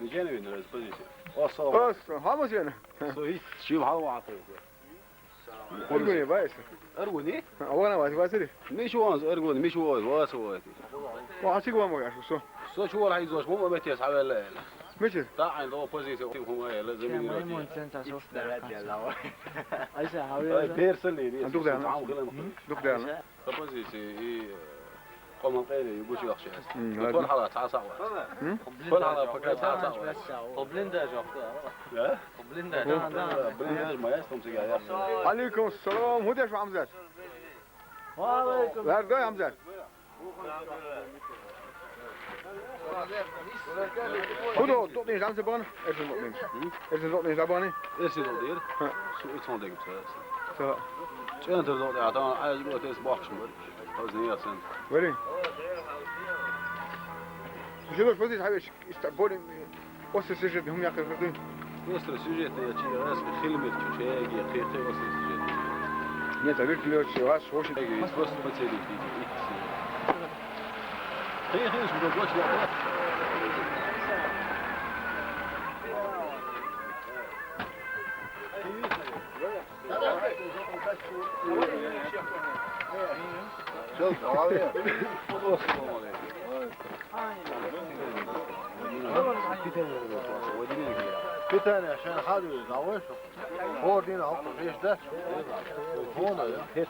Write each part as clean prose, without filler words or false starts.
نجينا البوزيشن بس خامس يعني صحيح شو هذا واعطيه أرجوني بايس أرجوني أولا واسي واسي مش واز أرجوني مش واز واسواتي واسيق ما مقاش سو شو راح يزوج مو متيس على مش طاعن ذو بوزيشن هم لازم يروح بيرسلي دوك ده بوزيشن قوم قيلي يقول شو يخشى كل حلقة تعصى كل حلقة فكرة تعصى قبلندا جوكتا لا قبلندا بلنداج ما يستم سجايا عليكم السلام هو ده عمزات وعليكم لا رجع عمزات خذوا دوقني جام زبان إيش دوقني زباني ايش يدير شو يتصندق بس سا انت دوقني عطانا عايز يقول تيس باخش مر توزنيه سنت وري شو فوزي حبيش استقبلي وصل سجد هم ياخذون وصل سجد يا شيء راس خلمت شو شيء يا خي وصل سجد نيت قلت له شو واش وش بس بتسالي في خي شو بدك وش شوف عاوية كتاني عشان حاله يزعوشه هو دينا عقل فيش ده هون يا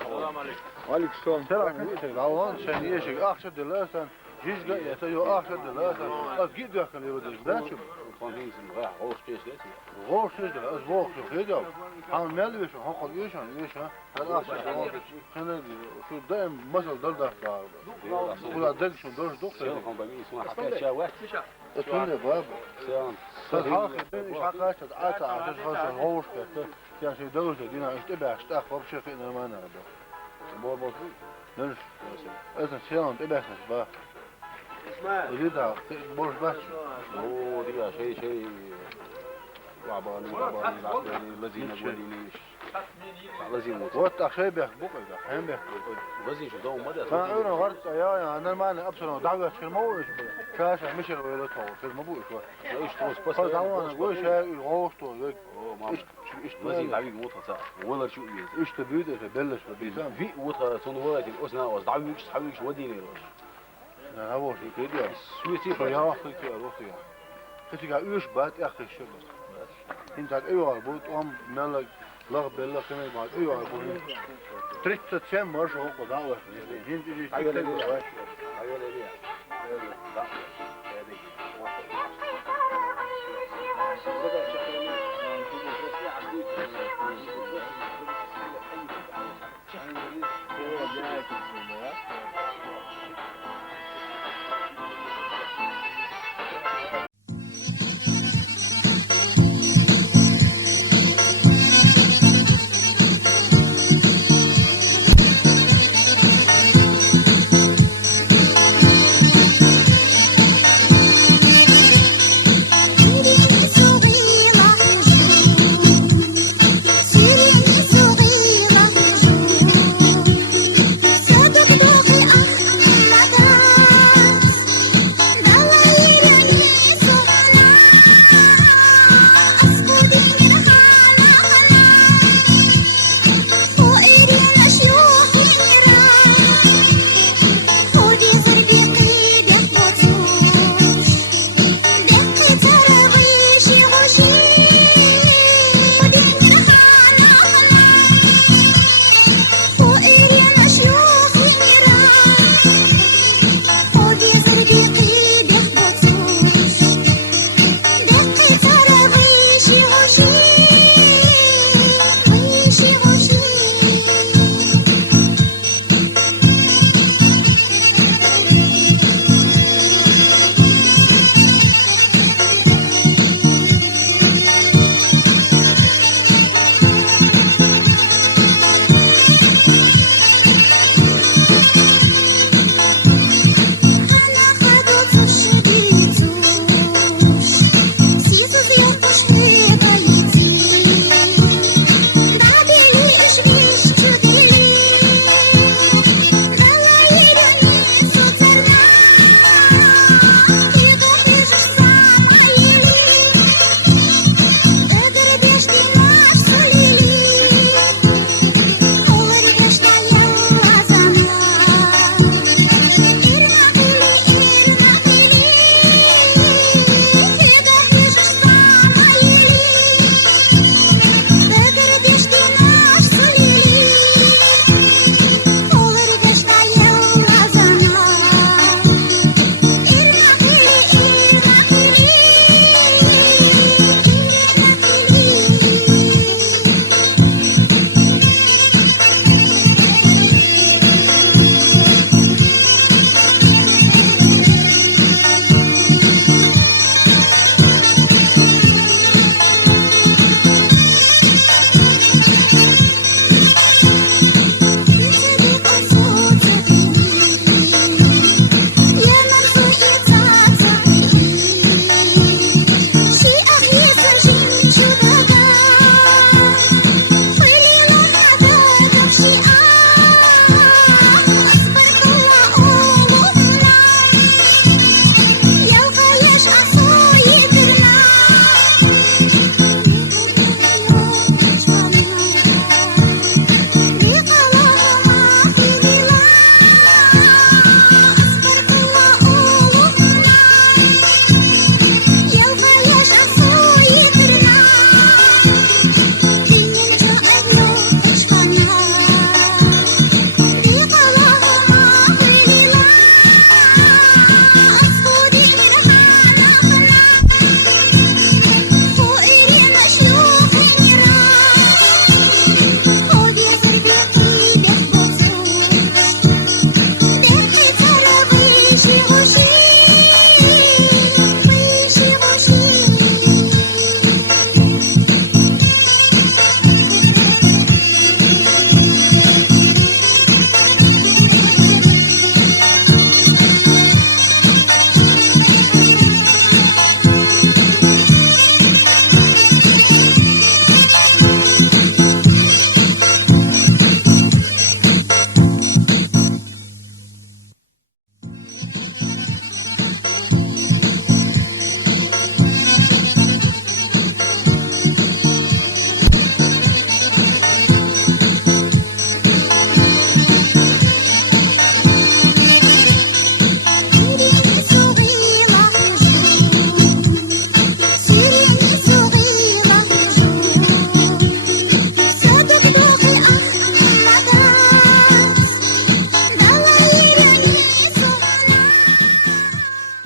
عليك السلام ترى يزعوان عشان يشك اخشى دلاسا جيش قاعد يتيو اخشى دلاسا اكيد ده كان يودي ده شوف غوش ده اسبوع شو كده عم مالي شو هو قد يشان يشان هذا اخشى كان شو دائم مثل دلده ولا دل شو دوش دكتور اتمنى بابا الحاخر ايش حقاش تعاطى عشان خاطر غوش كده يا شي دوشه دينا اشتبع اشتاق وبشي فينا ما نعرف بابا نرش اذا شلون تبعك بقى وجدها بورش بس اوه دي شيء وعباني لازم ولينيش لازم وقت اخشي بيحبوك اذا حين بيحبوك لازم شو دوم مدى فانا غرت يا انا ما انا ابصر دعوه في الموش شاشه مش الويلات هو في المبوش ايش توس بس دعوه انا قوي شيء غوشته اوه ما ايش لازم عبيد موتها ولا شو ايش تبيد ببلش بيسام في وتها صنوات الاسنا وضعويش حويش وديني انا هو في كده سويتي يا اخي يا روحي كنت قاعد ايش بات يا اخي شو انت ايوه بوت ام ملك لغ بالله كمان بعد ايوه بوت تريت تسمع مرش هو قضاء انت دي ايوه ليه